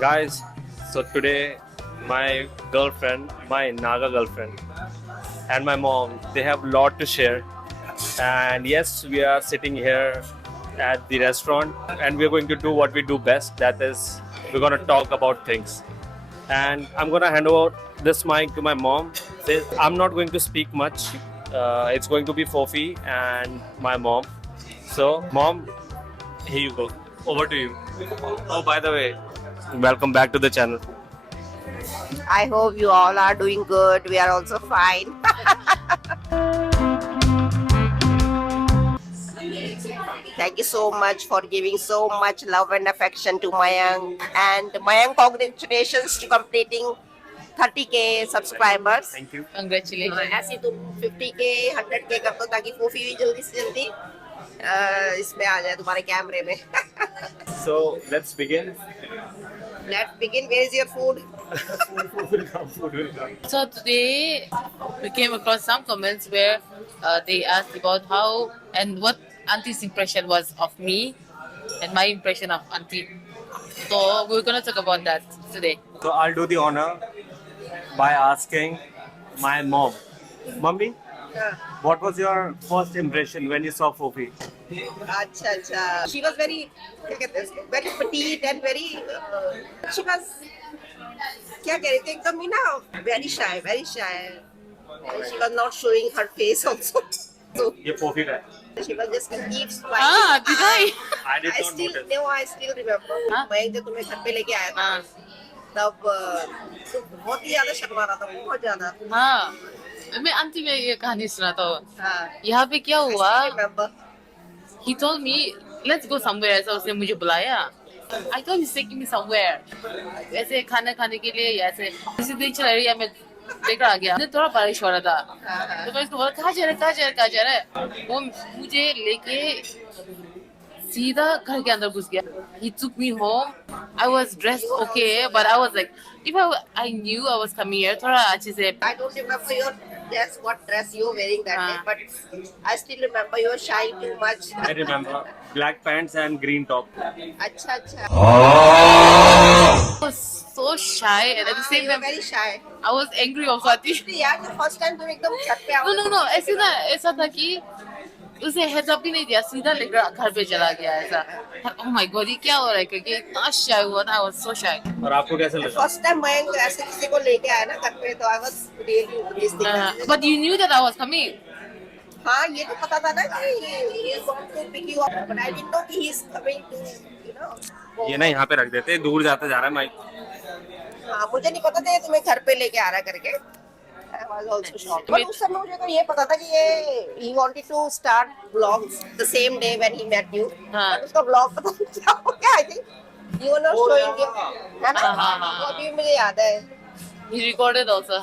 Guys, so today my girlfriend, my Naga girlfriend, and my mom, they have a lot to share. And yes, we are sitting here at the restaurant and we're going to do what we do best. That is, we're going to talk about things. And I'm going to hand over this mic to my mom. I'm not going to speak much. It's going to be Fofi and my mom. So, mom, here you go. Over to you. Oh, by the way, welcome back to the channel. I hope you all are doing good. We are also fine. Thank you so much for giving so much love and affection to Mayank. And Mayank, congratulations to completing 30K subscribers. Thank you. Congratulations. ऐसे तुम 50K 100K कर दो ताकि फोफी भी जल्दी से जल्दी इसमें आ जाए तुम्हारे कैमरे में. So, let's begin. Let's begin. Where is your food? So today we came across some comments where they asked about how and what Auntie's impression was of me and my impression of Auntie. So we're gonna talk about that today. So, I'll do the honor by asking my mom. Mummy, what was your first impression when you saw Fofi? अच्छा अच्छा. She was very क्या कहते हैं उसको, very petite and very she was क्या कह रहे थे एकदम ही ना very shy, very shy. She was not showing her face also. So ये Fofi का है. she was just keep smiling. Did I? I did I not still notice. no, I still remember. हाँ? मैं जब तुम्हें घर पे लेके आया था हाँ तब तो बहुत ही ज्यादा शर्मा रहा था, बहुत ज्यादा. हाँ मैं आंटी में ये कहानी सुनाता हूँ. हाँ. यहाँ पे क्या I हुआ? still remember. He told me let's go somewhere. ऐसा उसने मुझे बुलाया. I thought he's taking me somewhere. ऐसे खाना खाने के लिए या ऐसे किसी दिन चला रही मैं लेकर आ गया. मैंने थोड़ा बारिश हो रहा था. तो मैं उसको बोला कहाँ जा रहा है, कहाँ जा रहा है, कहाँ जा रहा है. वो मुझे लेके सीधा घर के अंदर घुस गया. He took me home. I was dressed okay, but I was like, if I knew I was coming here, थोड़ा अच्छे से. I don't remember your dress, what dress you were wearing that day, but I still remember you were shy too much. I remember black pants and green top. अच्छा अच्छा. I was so shy and at the same You were time very shy. I was angry also. Actually, यार the first time तुम एकदम छत पे आओ. No, ऐसे ना ऐसा था कि उसे हेड्स अप भी नहीं दिया, सीधा लेकर घर पे चला गया ऐसा. Oh my god, ये क्या हो रहा है क्योंकि इतना shy हुआ था. I was so shy. और आपको कैसा लगा? First time मैं ऐसे किसी को लेके आया ना घर पे तो I was really listening. But you knew that I was coming. हाँ ये तो पता था ना कि he is going to pick you up, but I didn't know कि he is coming to, you know. ये ना यहाँ पे रख देते, दूर जाता जा रहा है माइक. हाँ मुझे नहीं पता था ये तुम्हें घर पे लेके आ रहा करके. I was also shocked. But उस समय मुझे तो ये पता था कि ये he wanted to start vlogs the same day when he met you. हाँ. But उसका vlog पता नहीं क्या हो गया. I think you were not showing him. है ना? हाँ. वो अभी मुझे याद है. He recorded also.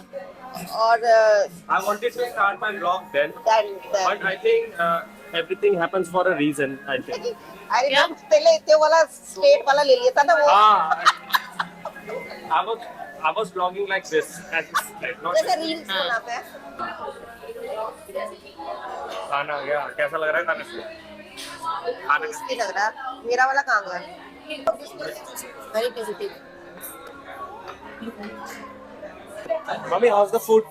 और I wanted to start my vlog then, then but I think everything happens for a reason. I think. I remember पहले इतने वाला straight वाला ले लिया था ना वो. I was vlogging like this. Not जैसे reels बनाते हैं. खाना गया. कैसा लग रहा है खाने से? खाने से. टेस्टी लग रहा. मेरा वाला कहाँ गया? Very tasty. Mommy, how's the food?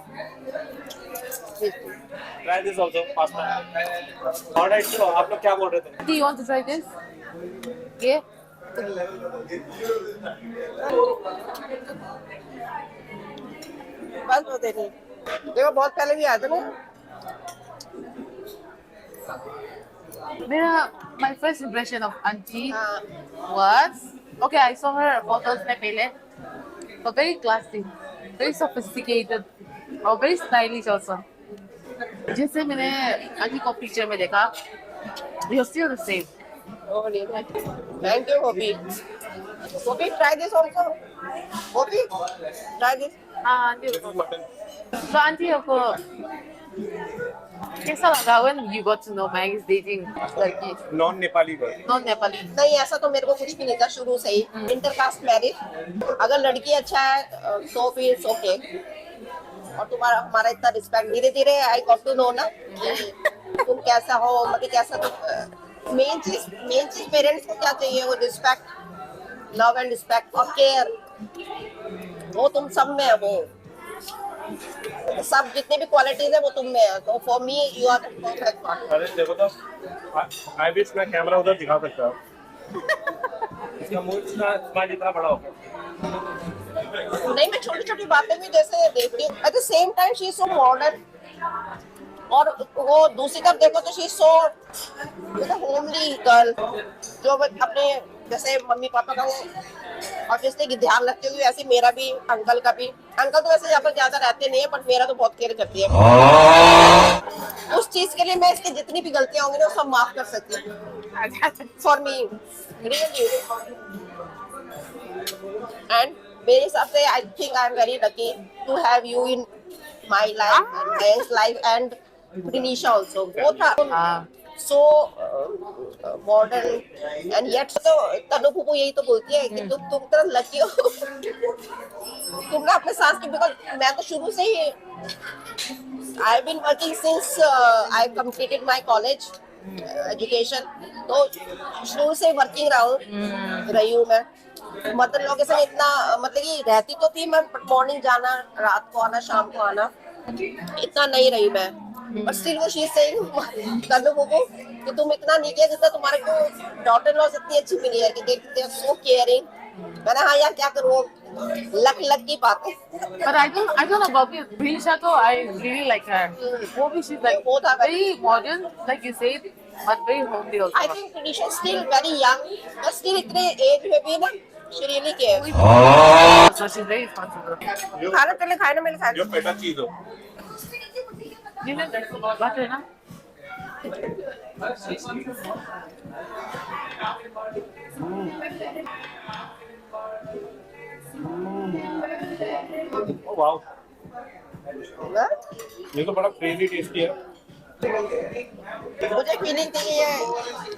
Try this also, pasta. Alright, so आप लोग क्या बोल रहे थे? Do you want to try this? Yeah. बस होते नहीं. देखो बहुत पहले भी आया था ना. My first impression of Auntie हाँ. was okay. I saw her photos में पहले, but very classy, very sophisticated, और very stylish also. जैसे मैंने आंटी को पिक्चर में देखा, you're still the same. Oh, really? Thank you, Hopi. Hopi, try this also. Hopi, try this. हाँ aunty. तो आंटी आपको कैसा लगा when you got to know Mayank is dating लड़की Non-Nepali girl. non Nepali? नहीं ऐसा तो मेरे को कुछ भी नहीं था शुरू से ही. Intercaste marriage. अगर लड़की अच्छा है तो फिर ओके. और तुम्हारा हमारा इतना रिस्पेक्ट धीरे धीरे आई गॉट टू नो ना तुम कैसा हो, मतलब कैसा तुम. मेन चीज पेरेंट्स को क्या चाहिए, वो रिस्पेक्ट. लव एंड रिस्पेक्ट और केयर, वो तुम सब में है। वो सब जितनी भी क्वालिटीज है वो तुम में है। तो for me you are the perfect partner. अरे देखो तो, आई विश मैं कैमरा उधर दिखा सकता हूँ। इसका मुंह इतना स्माइल इतना बड़ा हो गया। नहीं, मैं छोटी छोटी बातें भी जैसे देखती हूँ। At the same time she is so modern, और वो दूसरी तरफ देखो तो she is so homely girl, जो अपने जैसे मम्मी पापा का वो ऑब्वियसली की ध्यान रखते हुए, ऐसे मेरा भी, अंकल का भी। अंकल तो वैसे यहाँ पर ज्यादा रहते नहीं है, बट मेरा तो बहुत केयर करती है। उस चीज के लिए मैं इसकी जितनी भी गलतियां होंगी ना वो सब माफ कर सकती हूँ। For me really. एंड मेरे हिसाब से I think I am very lucky to have you in my life and Mayan's life and Rinisha also. Both are so modern and yet तो तनु फूफू यही तो बोलती है कि तुम तरह लकी हो। तुमने अपने सास की, बिकॉज मैं तो शुरू से ही I been working since I completed my college education, तो शुरू से वर्किंग रही हूँ मैं। मदर लोगों के संग इतना मतलब कि रहती तो थी मैं, मॉर्निंग जाना, रात को आना, शाम को आना, इतना नहीं रही मैं। बट स्टिल वो शी सेइंग तनु फूफू कि तुम इतना नहीं किया जितना तुम्हारे को डॉटर लॉ इतनी अच्छी मिली है कि दे आर सो केयरिंग। मैंने हाँ यार क्या करूँ, लक की बात है। But I don't know about you. Rinisha ko, I really like her. Movie, she's like Both are very modern, like you said, but very homely also. I think Rinisha is still very young, but still इतने as में भी ना she really cares. So she's very responsible. खाना पहले खाए ना मेरे साथ। जो पेटा चीज हो। You know, butter na? Oh wow, हाँ? ये तो बड़ा क्रेजी टेस्टी है। मुझे फीलिंग थी कि ये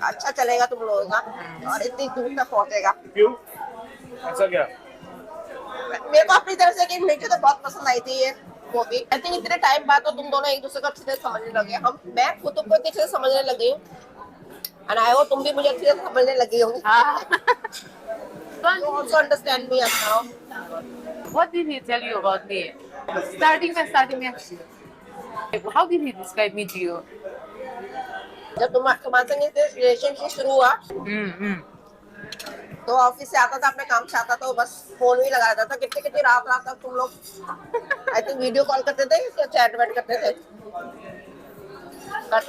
अच्छा चलेगा तुम लोगों का और इतनी दूर तक पहुंचेगा। क्यों ऐसा क्या? मेरे को अपनी तरफ से कि मुझे तो बहुत पसंद आई थी ये मूवी। आई थिंक इतने टाइम बाद तो तुम दोनों एक दूसरे को अच्छे से समझने लगे। मैं खुद को अच्छे से समझने लग गई हूँ, एंड आई होप तुम भी मुझे अच्छे से समझने लगी होंगी। You also understand me now. What did he tell you about me? Starting में. How did he describe me to you? जब तुम्हारे संग रिलेशनशिप शुरू हुआ तो ऑफिस से आता था, अपने काम से आता तो बस फोन भी लगा रहता था। कितने कितने रात तक तुम लोग आई थिंक वीडियो कॉल करते थे या चैट वैट करते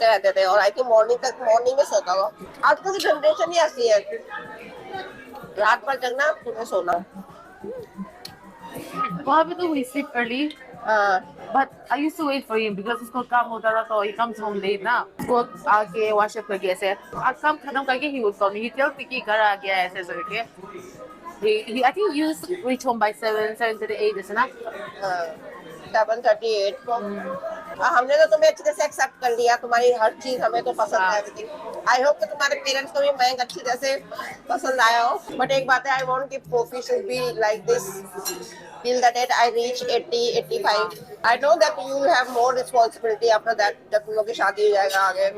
रहते थे, और आई थिंक मॉर्निंग में सोता हुआ। आजकल की जनरेशन ही ऐसी है, रात भर जगना, सुबह सोना। वहाँ पे तो we sleep early. But I used to wait for him because उसको काम होता था तो he comes home late ना। उसको आके wash up करके ऐसे काम खत्म करके he would call me. He tells me कि घर आ गया ऐसे करके। I think he used to reach home by 7:38 ऐसे ना। 7:38 को हमने तो तुम्हें अच्छे से एक्सेप्ट कर लिया, तुम्हारी हर चीज हमें तो पसंद है एवरीथिंग। आई होप कि तुम्हारे पेरेंट्स को भी मयंक अच्छी तरह से पसंद आया हो। बट एक बात है, आई वांट कि Pofi should be like this till the date I reach 80-85. I know that you have more responsibility after that, जब तुम लोग की शादी हो जाएगा, आगे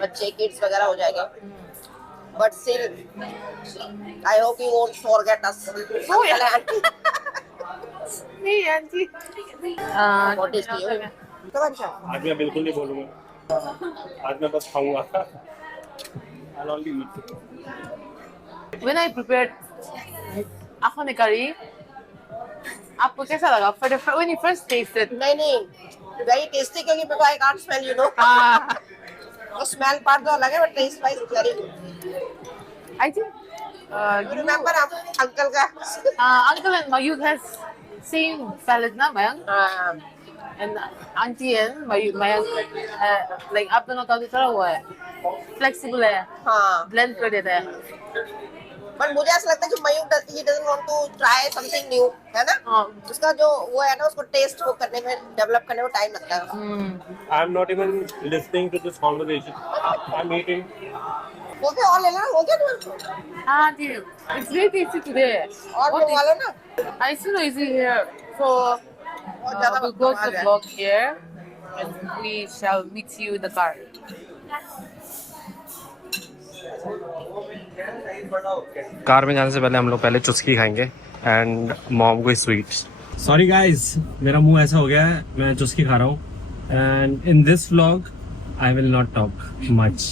बच्चे किड्स वगैरह हो जाएगा। But still I hope you won't forget us. नहीं आंटी। What is you? तो अच्छा, आज मैं बिल्कुल नहीं बोलूँगा, आज मैं बस खाऊंगा। I'll only eat. When I prepared akhone curry, आपको कैसा लगा? When you first tasted? नहीं very tasty, क्योंकि because I can't smell, you know. तो smell part तो अलग है, but taste wise very good. I think You remember uncle का? Uncle and Mayuk has same salad na Mayang? And auntie and Mayang like आप दोनों का दूसरा हुआ है, flexible है, हाँ। blend कर देता है। But मुझे ऐसा लगता है कि मयूर he doesn't want to try something new, है ना? उसका जो वो है ना, उसको टेस्ट वो करने में, डेवलप करने में टाइम लगता है। I'm not even listening to this conversation. I'm eating. वो क्या और लेना, हो गया तुम्हारा? हाँ जी, it's very tasty today. और मंगवा लो ना। I see no easy here, so we'll go to the vlog here, and we shall meet you in the car. Car में जाने से पहले हम लोग पहले चुस्की खाएंगे एंड मॉम को स्वीट. सॉरी गाइस, मेरा मुंह ऐसा हो गया है, मैं चुस्की खा रहा हूँ. And in this vlog I will not talk much,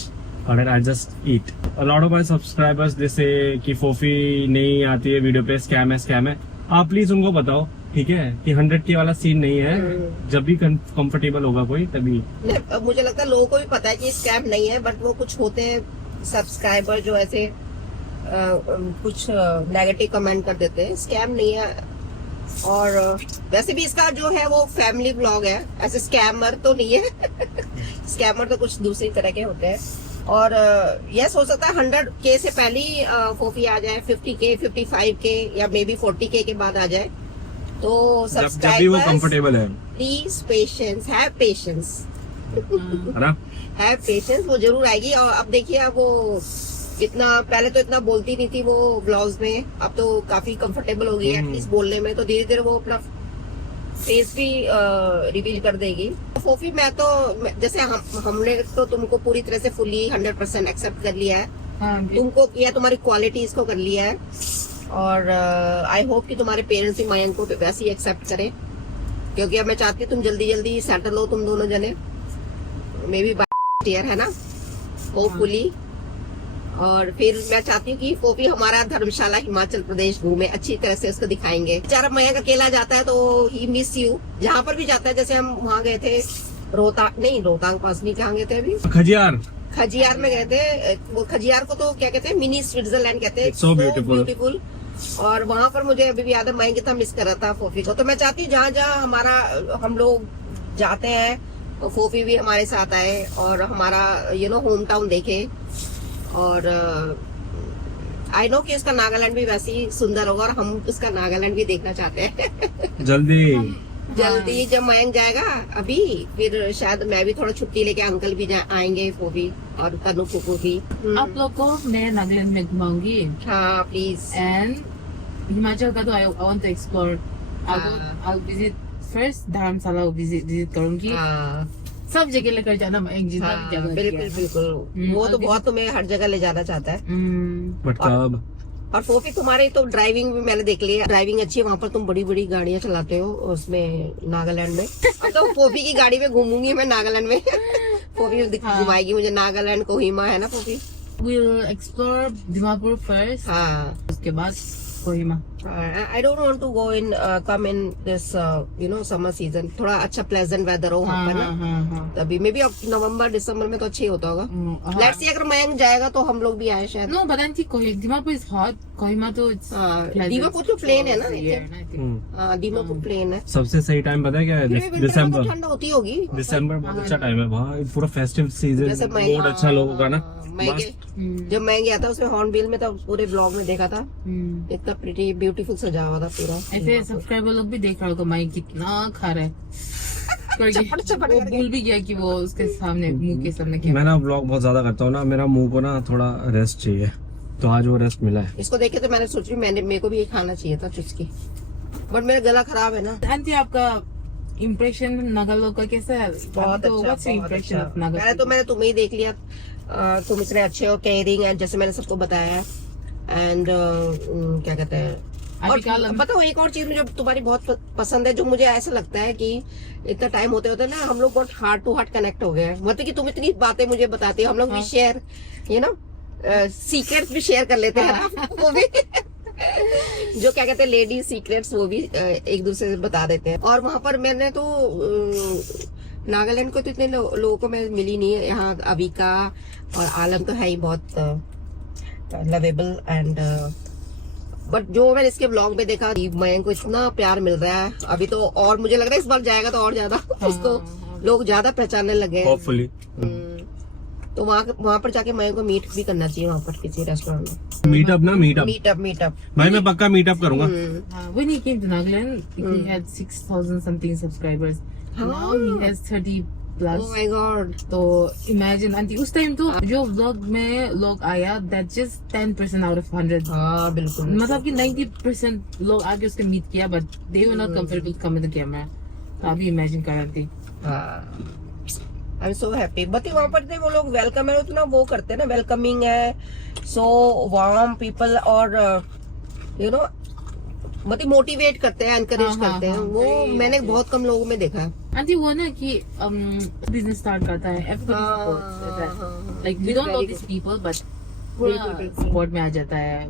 और I just eat. A lot of my subscribers they say कि फोफी नहीं आती है वीडियो पे, स्कैम है. आप प्लीज उनको बताओ, ठीक है, कि 100K वाला सीन नहीं है. जब भी कंफर्टेबल होगा कोई तभी. मुझे लगता है लोगों को भी पता है कि स्कैम नहीं है, बट वो कुछ होते हैं सब्सक्राइबर जो ऐसे कुछ नेगेटिव कमेंट कर देते हैं. स्कैम नहीं है. और वैसे भी इसका जो है वो फैमिली व्लॉग है, ऐसे स्कैमर तो नहीं है. स्कैमर तो कुछ दूसरी तरह के होते हैं. और यस, हो सकता है 100K से पहले ही फोफी आ जाए, 50K 55K या मे बी 40K के बाद आ जाए. तो जब भी वो कंफर्टेबल है. प्लीज पेशेंस, हैव पेशेंस, है ना? Have patience. वो जरूर आएगी. और अब देखिए, अब वो इतना पहले तो इतना बोलती नहीं थी वो व्लॉग्स में, अब तो काफी कंफर्टेबल हो गई है एटलीस्ट बोलने में. तो धीरे धीरे वो अपना फेस भी रिवील कर देगी. फोफी, मैं तो जैसे हमने तो तुमको पूरी तरह से फुली 100% एक्सेप्ट कर लिया है. तुमको किया, तुम्हारी क्वालिटीज को कर लिया है. और आई होप कि तुम्हारे पेरेंट्स भी मयंक को वैसे ही एक्सेप्ट करें, क्योंकि अब मैं चाहती हूँ तुम जल्दी जल्दी सेटल हो, तुम दोनों जने. मे बी बाय ईयर, है ना, होपफुली. और फिर मैं चाहती हूँ कि फोफी हमारा धर्मशाला हिमाचल प्रदेश घूमे, अच्छी तरह से उसको दिखाएंगे. बेचारा मयंक अकेला जाता है तो ही मिस यू. जहाँ पर भी जाता है, जैसे हम वहाँ गए थे रोहतांग पास नहीं, कहाँ गए थे अभी, खजियार में गए थे. वो खजियार को तो क्या कहते हैं, मिनी स्विट्जरलैंड कहते हैं. So beautiful. और वहाँ पर मुझे अभी भी याद है, मयंक कितना मिस कर रहा था फोफी को. तो मैं चाहती हूँ जहाँ जहाँ हम लोग जाते हैं तो फोफी भी हमारे साथ आए और हमारा होम टाउन देखे. और आई नो कि उसका नागालैंड भी वैसे ही सुंदर होगा, और हम उसका नागालैंड भी देखना चाहते हैं. जल्दी जब मयंक जाएगा अभी, फिर शायद मैं भी थोड़ा छुट्टी लेके, अंकल भी आएंगे, वो भी, और तनु फूफू भी. आप लोग को मैं नागालैंड में घुमाऊंगी. हाँ प्लीज. एंड हिमाचल का तो I want to explore. I visit first Dharamshala visit करूंगी. सब जगह लेकर जाना मैं, जितना भी जगह. बिल्कुल. वो तो बहुत तुम्हें हर जगह ले जाना चाहता है. और फोफी, तुम्हारी तो ड्राइविंग भी मैंने देख ली है. ड्राइविंग अच्छी है. वहाँ पर तुम बड़ी बड़ी गाड़ियाँ चलाते हो उसमें, नागालैंड में. तो फोफी की गाड़ी में घूमूंगी मैं नागालैंड में. फोफी घुमाएगी मुझे नागालैंड, कोहिमा, है ना फोफी. We'll explore Dimapur first. हाँ. उसके बाद Kohima. I don't want to go in come in this summer season. थोड़ा अच्छा pleasant weather हो वहाँ पर ना. तभी मे बी नवंबर दिसंबर में तो अच्छी होता होगा. Let's see, अगर मयंक जाएगा तो हम लोग भी आए शायद. No, but I think Dimapur is hot. Kohima तो दीमापुर तो प्लेन है ना. दीमापुर प्लेन है. सबसे सही टाइम पता है क्या है? दिसंबर. ठंड होती होगी. दिसंबर बहुत अच्छा टाइम है वहाँ, पूरा फेस्टिव सीजन, बहुत अच्छा लोगों का ना. जब मयंक गया था उसमें हॉर्नबिल में, तब पूरे ब्लॉग में देखा था, इतना प्रिटी ब्यूटीफुल सजा हुआ था पूरा. ऐसे सब्सक्राइबर लोग भी देख रहे होगा मयंक कितना खा रहा है. वो भूल भी गया कि वो उसके सामने, मुंह के सामने क्या. मैं ना व्लॉग बहुत ज्यादा करता हूँ ना, मेरा मुंह को ना थोड़ा रेस्ट चाहिए, तो आज वो रेस्ट मिला है. इसको देखे तो मैंने सोची मेरे को भी ये खाना चाहिए था चुस्की, बट मेरा गला खराब है ना. आंटी, आपका इम्प्रेशन नागालोग का कैसा है? बहुत अच्छा. मैंने तुम्हें ही देख लिया. तुम इतने अच्छे हो, केयरिंग है, जैसे मैंने सबको बताया है. एंड क्या कहते हैं, और पता हो एक और चीज मुझे तुम्हारी बहुत पसंद है, जो मुझे ऐसा लगता है कि इतना टाइम होते होते ना हम लोग बहुत हार्ट टू हार्ट कनेक्ट हो गए हैं. मतलब कि तुम इतनी बातें मुझे बताती हो, हम लोग भी शेयर, सीक्रेट्स भी शेयर कर लेते हैं ना. वो भी जो क्या कहते हैं लेडी सीक्रेट्स, वो भी एक दूसरे से बता देते हैं. और वहां पर मैंने तो नागालैंड को तो इतने लोगों को मैं मिली नहीं है. यहाँ अविका और आलम तो है ही बहुत लवेबल. एंड बट जो मैंने इसके ब्लॉग में देखा, मयंक को इतना प्यार मिल रहा है अभी तो, और मुझे लग रहा है इस बार जाएगा तो और ज्यादा उसको लोग ज्यादा पहचानने लगे. होपफुली. तो वहाँ पर जाके मयंक को मीट भी करना चाहिए, वहाँ पर किसी रेस्टोरेंट में. मीटअप भाई, मैं पक्का मीटअप करूंगा. When he came to Nagaland, he had 6,000 something subscribers. Now he has 30 plus. Oh my god. तो imagine आंटी, उस टाइम तो जो व्लॉग में लोग आया, that's just 10% out of 100. हाँ बिल्कुल. मतलब कि 90% लोग आके उसके मीट किया, but they were not comfortable to come in the camera. अभी imagine कर रही थी. I am so happy. But वहाँ पर वो लोग वेलकम है, उतना वो करते हैं ना, वेलकमिंग है, so warm people और you know मतलब मोटिवेट करते हैं, एनकरेज हाँ, करते हैं, हाँ, वो very मैंने बहुत कम लोगों में देखा है। आंटी वो ना कि बिजनेस स्टार्ट करता है, everybody like we don't know this people but पूरा बिल्कुल। सपोर्ट में आ जाता है,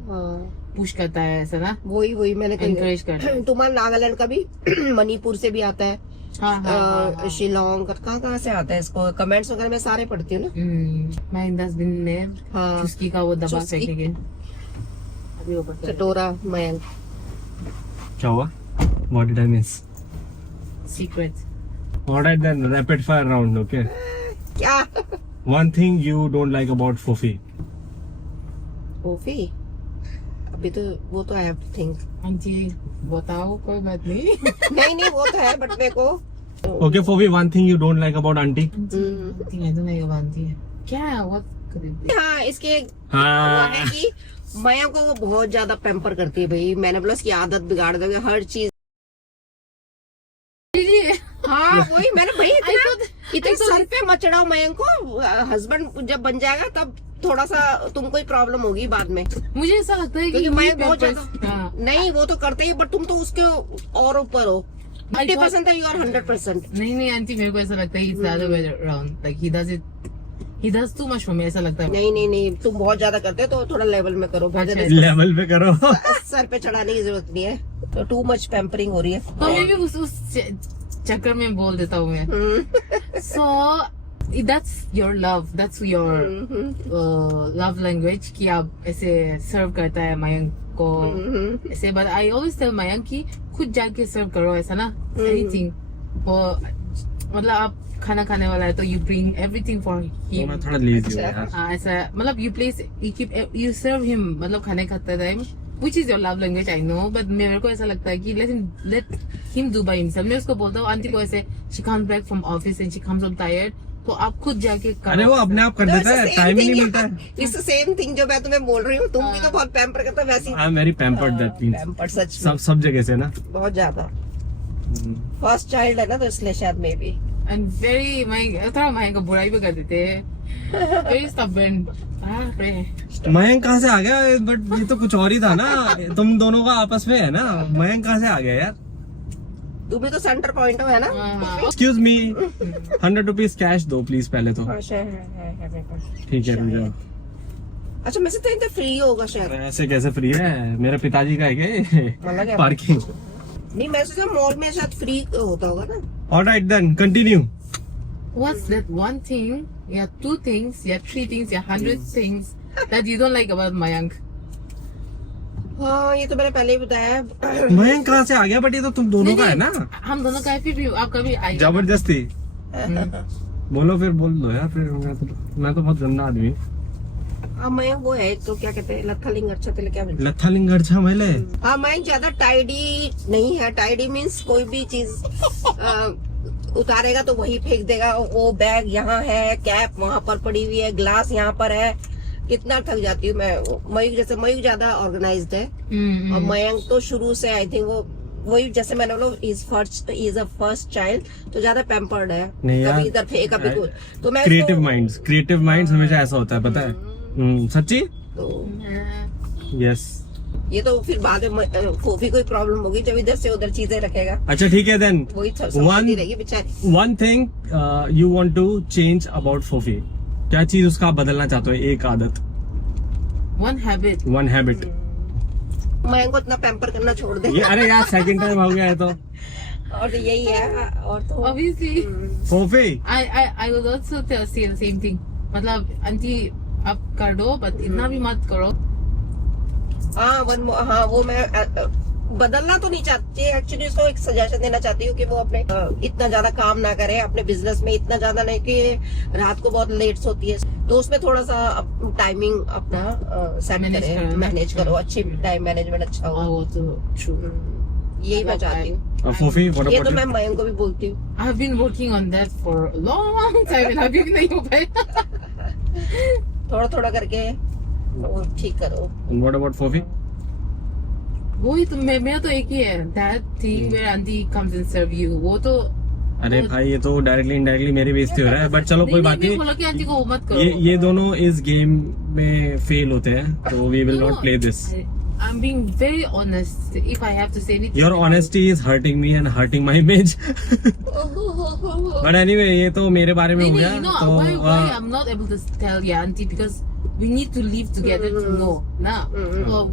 पुश करता है ऐसा ना, वही मैंने एनकरेज करता है। तुम्हारा नागालैंड का भी मणिपुर से भी आता है, हाँ, शिलोंग कहाँ से आता है, इसको कमेंट्स वगैरह मैं सारे पढ़ती हूँ ना। मैं इन 10 दिन में हाँ चुस्की का वो दबा चुस्की। फेंकेंगे अभी वो बता चटोरा मयंक। क्या हुआ? What did I miss? Secret. Alright then, rapid fire round, okay? क्या One thing you don't like about Fofi. Coffee? अभी तो वो तो है थिंक आंटी बताओ, कोई बात नहीं। नहीं वो तो है बट मेरे को Okay, Fofi, one thing you don't like about auntie. Aunty तो नहीं मानती है क्या, what करेंगे? हाँ इसके हाँ। वो है कि मया को वो बहुत ज्यादा पैम्पर करती है भाई, मैंने बोला इसकी आदत बिगाड़ दोगे हर चीज। हाँ वही मैंने भाई इतने सर पे मचड़ाओ मयंक को, हस्बैंड जब बन जाएगा तब थोड़ा सा तुमको ही प्रॉब्लम होगी बाद में, मुझे ऐसा लगता है क्योंकि कि मयंक बहुत ज्यादा नहीं वो तो करते ही, बट तुम तो उसके और ऊपर हो। 50% है, यू आर 100%। नहीं आंटी, मेरे को ऐसा लगता है it's the other way around, like he does too much for me, ऐसा लगता है। नहीं तुम बहुत ज्यादा करते हो तो थोड़ा लेवल में करो, बहुत ज्यादा Level पे करो। सर पे चढ़ाने की जरूरत नहीं है, तो टू मच पैम्परिंग हो रही है। तो मैं भी उस चक्कर में बोल देता हूँ मैं। So that's your love, that's your love language कि आप ऐसे सर्व करता है मयंक को ऐसे, but I always tell Mayank कि खुद जाके सर्व करो ऐसा ना, anything वो मतलब आप खाना खाने वाला है तो you bring everything for him। मैं थोड़ा lazy हूँ यार। हाँ ऐसा मतलब you serve him मतलब खाने खाते time, which is your love language I know, but मेरे को ऐसा लगता है कि let him do by himself। मैं उसको बोलता हूँ आंटी को ऐसे she comes back from office and she comes home tired, तो आप खुद जाके करो। अरे वो अपने आप कर देता है, टाइम ही नहीं मिलता है। इट्स द सेम थिंग जो मैं तुम्हें बोल रही हूँ, तुम भी तो बहुत पैम्पर करते हो वैसे ही। I am very pampered, that means pamper सच में सब जगह से ना। बहुत ज्यादा। फर्स्ट चाइल्ड है ना तो इसलिए शायद मे बी। एंड वेरी थोड़ा मयंक को बुराई भी कर देते हैं, वेरी स्टबर्न। मयंक कहाँ से आ गया? बट ये तो कुछ और ही था ना, तुम दोनों का आपस में है ना। मयंक कहाँ से आ गया यार? तुम भी तो सेंटर पॉइंट हो है ना। एक्सक्यूज मी, 100 रुपीज कैश दो प्लीज पहले तो। ठीक है रुक जाओ। अच्छा मैं से तो इतना फ्री होगा शायद। ऐसे कैसे फ्री है? मेरे पिताजी का है क्या ये? पार्किंग नहीं मैं सोचा मॉल में शायद फ्री होता होगा ना। Alright then continue. What's that one thing, yeah, 2 things, yeah, 3 things, yeah, 100 things that you don't like about Mayank? हाँ ये तो मैंने पहले ही बताया। मयंक कहाँ से आ गया? बट ये तो तुम दोनों का है ना। हम दोनों का है, फिर भी आपका भी आएगा। जबरदस्ती बोलो, फिर बोल दो यार। फिर मैं तो बहुत गंदा आदमी। हाँ मैं वो है तो क्या कहते हैं लत्था लिंग अच्छा तेल क्या बोलते हैं? लत्था लिंगरछा मैले। हाँ मैं ज्यादा टाइडी नहीं है। टाइडी मीन्स कोई भी चीज उतारेगा तो वही फेंक देगा। वो बैग यहाँ है, कैप वहां पर पड़ी हुई है, ग्लास यहाँ पर है। कितना थक जाती हूँ मैं। मयूक जैसे मयूक ज्यादा ऑर्गेनाइज्ड है और मयंक तो शुरू से आई थिंक वो वही जैसे मैंने बोला इज अ फर्स्ट चाइल्ड तो ज्यादा पैम्पर्ड है। कभी इधर फेंक कभी कुछ। तो मैं क्रिएटिव माइंड्स हमेशा ऐसा होता है, पता है? सच्ची। तो यस। ये तो फिर बाद में भी कोई प्रॉब्लम होगी जब इधर से उधर चीजें रखेगा। अच्छा ठीक है देन। वही समझती रहेगी बेचारी। One thing you want to change about फोफी, क्या चीज उसका आप बदलना चाहते हो? एक आदत, One habit. One habit. मैं को इतना पैम्पर करना छोड़ दे। ये अरे यार सेकंड टाइम हो गया है तो। और तो यही है। और तो Obviously, फोफी I will also say the same thing. मतलब आंटी आप कर दो, but इतना भी मत करो। हाँ वो मैं बदलना तो नहीं चाहती। एक्चुअली उसको एक सजेशन देना चाहती हूँ कि वो अपने इतना ज्यादा काम ना करे अपने बिजनेस में, इतना ज्यादा नहीं कि रात को बहुत लेट होती है, तो उसमें थोड़ा सा टाइमिंग अपना सेट करे, मैनेज करो। अच्छी टाइम मैनेजमेंट अच्छा हो। वो तो true. यही मैं चाहती हूँ। फोफी व्हाट ये तो अबाउट मैं मयंक को भी बोलती हूँ। I've been working on that for a long time and अभी भी नहीं हो पाया। थोड़ा करके वो ठीक करो। व्हाट अबाउट फोफी? वही तो मेरा तो एक ही है, that thing where auntie comes and serve you, वो तो अरे भाई ये तो डायरेक्टली इनडायरेक्टली मेरी बेइज्जती हो रहा है, बट चलो कोई बात नहीं। बोलो कि आंटी को वो मत करो। ये दोनों इस गेम में फेल होते हैं, तो we will not play this. I'm being very honest. If I have to say anything, your honesty is hurting me and hurting my image. But anyway ये तो मेरे बारे में हो गया। you know तो why I'm not able to tell you, auntie, because we need to live together to know, ना? तो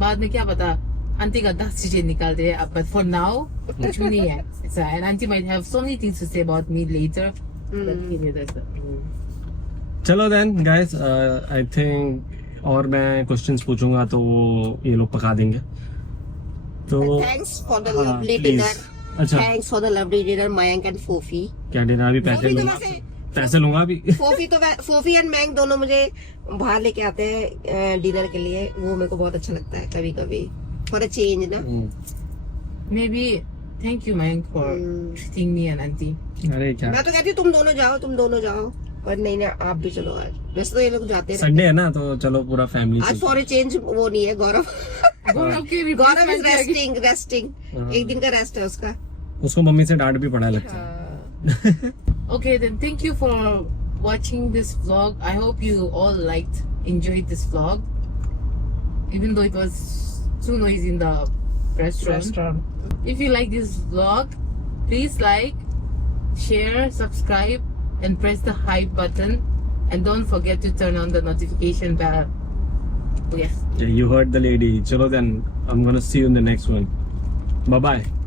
बाद में क्या पता आंटी का 10 चीजें निकाल दे, but for now कुछ भी नहीं है ऐसा। And auntie might have so many things to say about me later. But anyway, that's it. चलो देन गाइस, आई थिंक और मैं क्वेश्चंस पूछूंगा तो वो ये लोग पका देंगे। तो Thanks for the हाँ, lovely please. dinner. अच्छा Thanks for the lovely dinner, Mayank and Fofi. क्या डिनर? अभी पैसे फोफी तो लूंगा, वैसे- पैसे लूंगा अभी। फोफी एंड मैंग दोनों मुझे बाहर लेके आते हैं डिनर के लिए, वो मेरे को बहुत अच्छा लगता है कभी कभी, फॉर अ चेंज ना। Maybe thank you, Mayank, for treating me and auntie. अरे क्या, मैं तो कहती हूँ तुम दोनों जाओ, पर नहीं आप भी चलो आज। वैसे तो ये लोग जाते रहते संडे है ना, तो चलो पूरा फैमिली हैं। आज फॉर अ चेंज वो नहीं है गौरव। Okay, Gaurav is resting. एक दिन का रेस्ट है उसका। उसको मम्मी से डांट भी पड़ा लगता है। Okay, then thank you for watching this vlog. I hope you all enjoyed this vlog, even though it was too noisy in the restaurant. If you like this vlog, please like, share, subscribe, and press the hype button. And don't forget to turn on the notification bell. Oh, yes. You heard the lady. Chalo then, I'm gonna see you in the next one. Bye bye.